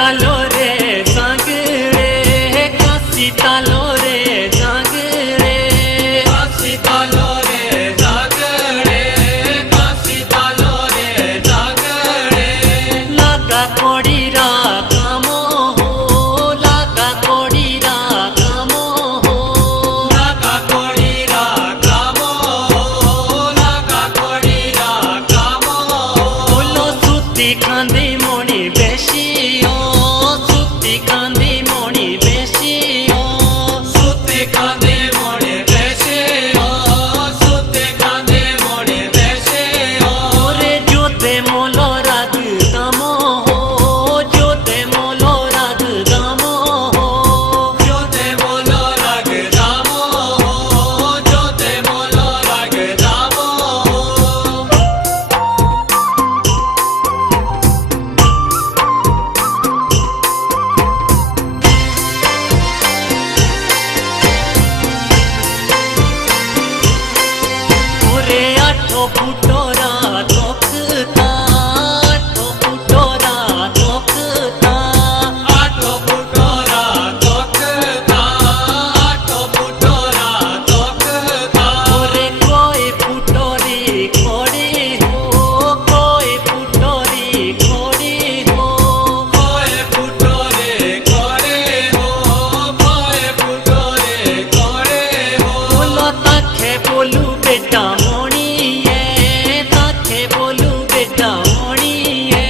तालो रे संग रे काशी तालो रे संग रे काशी तालो रे संग रे काशी तालो रे संग रे लगा कोड़ीरा कामो हो लगा कोड़ीरा कामो हो लगा कोड़ीरा कामो हो लगा कोड़ीरा कामो बोलो सुती खांदी मोनी बेशी सुती कांदी मोनी बेशी सुती कांदी मोनी बेशी सुती कांदी मोनी बेशी रे जोते मोलो राग दामो हो जोते मोलो राग दामो हो जोते मोलो राग दामो हो जोते मोलो राग दामो ओरे आठो फुटोरा तोखता आठो फुटोरा तोखता आठो फुटोरा तोखता आठो फुटोरा तोखता ओरे कोई फुटोरी खोड़ी हो कोई फुटोरी खोड़ी हो कोई फुटोरी खोड़ी हो कोई फुटोरी खोड़ी हो बोलो ताखे बोलू बेटा मोणी है ताखे बोलू बेटा मोणी है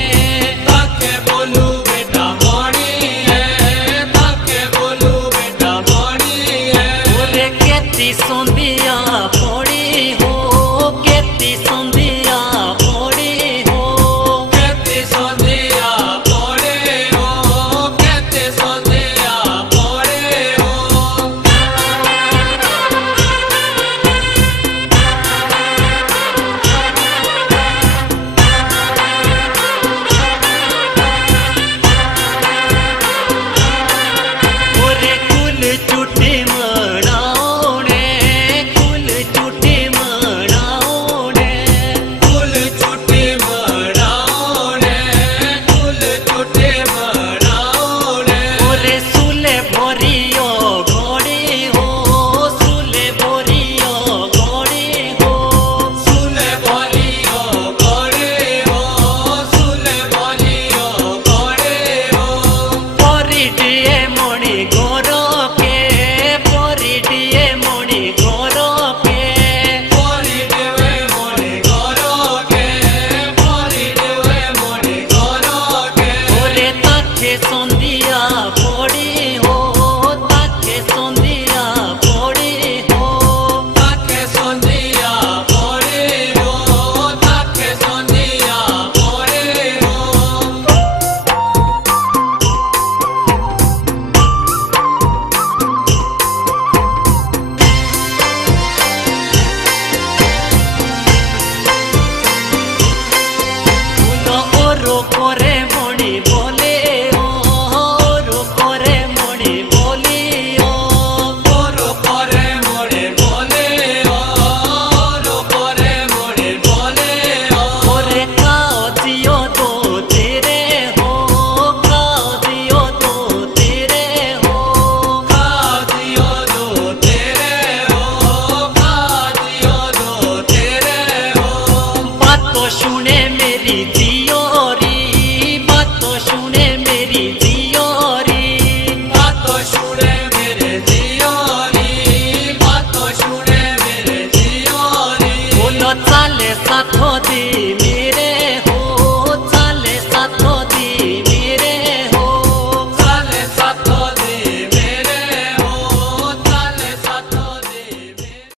ताखे बोलू बेटा मोणी है ताखे बोलू बेटा मोणी है ओरे केती सोंदिया फोड़ी हो केती सोंदिया फोड़ी हो केती सोंदिया फोड़ी हो केती सोंदिया फोड़ी हो ओरे कुल चुटी मनाओने कुल चुटी मनाओने कुल चुटी मनाओने कुल चुटी मनाओने ओरे सुले भरियो घोड़ी हो सुले भरियो घोड़ी हो सुले भरियो घोड़ी हो सुले भरियो घोड़ी हो परिडिए मणि गोरो के परिडिए मणि गोरो के परिडिए मणि गोरो के परिडिए मणि गोरो के ओरे ताखे सोन